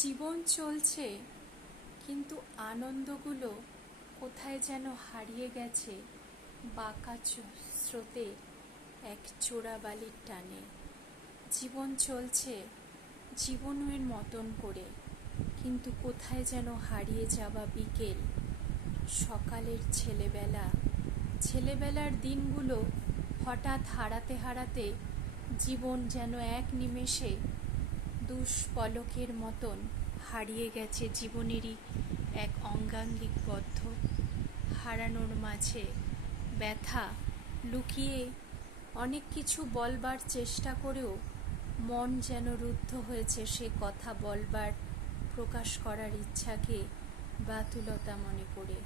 জীবন চলছে, কিন্তু আনন্দগুলো কোথায় যেন হারিয়ে গেছে বাঁকা স্রোতে এক চোরাবালির টানে। জীবন চলছে জীবনের মতন করে, কিন্তু কোথায় যেন হারিয়ে যাওয়া বিকেল সকালের ছেলেবেলার দিনগুলো হঠাৎ হারাতে হারাতে জীবন যেন এক নিমেষে দুষ্পলকের মতন হারিয়ে গেছে জীবনেরই এক অঙ্গাঙ্গিক বদ্ধ। হারানোর মাঝে ব্যথা লুকিয়ে অনেক কিছু বলবার চেষ্টা করেও মন যেন রুদ্ধ হয়েছে সে কথা বলবার, প্রকাশ করার ইচ্ছাকে বাতুলতা মনে করে।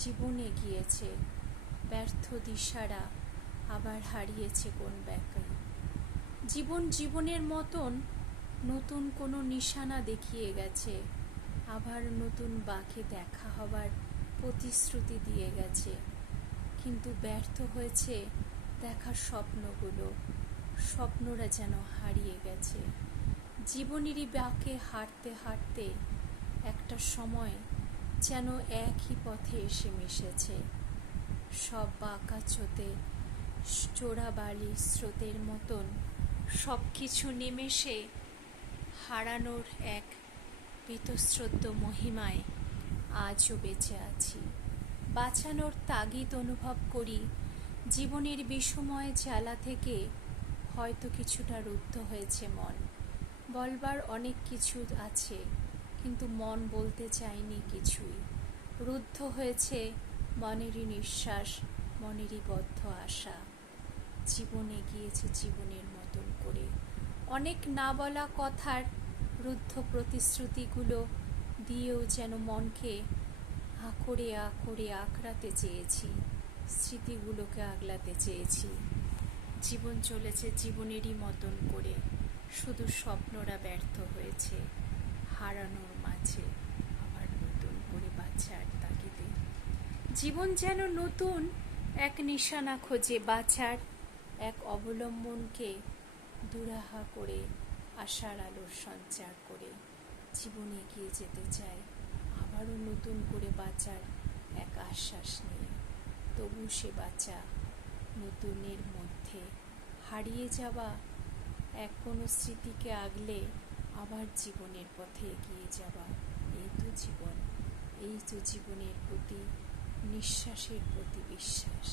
জীবনে গিয়েছে ব্যর্থ দিশারা, আবার হারিয়েছে কোন ব্যাকে। জীবনের মতন নতুন কোনো নিশানা দেখিয়ে গেছে, আবার নতুন বাঁকে দেখা হবার প্রতিশ্রুতি দিয়ে গেছে, কিন্তু ব্যর্থ হয়েছে দেখার স্বপ্নরা যেন হারিয়ে গেছে। জীবনেরই বাঁকে হাঁটতে হাঁটতে একটা সময় যেন একই পথে এসে মিশেছে। সব বাঁকা চোরাবালি স্রোতের মতন সব কিছু নিমেষে হারানোর এক বীতশ্রদ্ধ মহিমায় আজও বেঁচে আছি। বাঁচানোর তাগিদ অনুভব করি জীবনের বিষময় জ্বালা থেকে। হয়তো কিছুটা রুদ্ধ হয়েছে মন, বলবার অনেক কিছু আছে, কিন্তু মন বলতে চায়নি কিছুই। রুদ্ধ হয়েছে মনেরই নিঃশ্বাস, মনেরই বদ্ধ আশা। জীবনে গিয়েছে জীবনের মতন করে, অনেক না বলা কথার রুদ্ধ প্রতিশ্রুতিগুলো দিয়েও যেন মনকে আঁকড়ে আঁকড়াতে চেয়েছি, স্মৃতিগুলোকে আগলাতে চেয়েছি। জীবন চলেছে জীবনেরই মতন করে, শুধু স্বপ্নরা ব্যর্থ হয়েছে হারানোর মাঝে আবার নতুন করে বাঁচার তাগিদে। জীবন যেন নতুন এক নিশানা খোঁজে, বাঁচার এক অবলম্বনকে দুরাহা করে আশার আলোর সঞ্চার করে। জীবন এগিয়ে যেতে চায় আবারও নতুন করে বাঁচার এক আশ্বাস নিয়ে, তবু সে বাঁচা নতুনের মধ্যে হারিয়ে যাওয়া এক কোনো স্মৃতিকে আগলে আবার জীবনের পথে এগিয়ে যাওয়া। এই তো জীবনের প্রতি নিঃশ্বাসের প্রতি বিশ্বাস।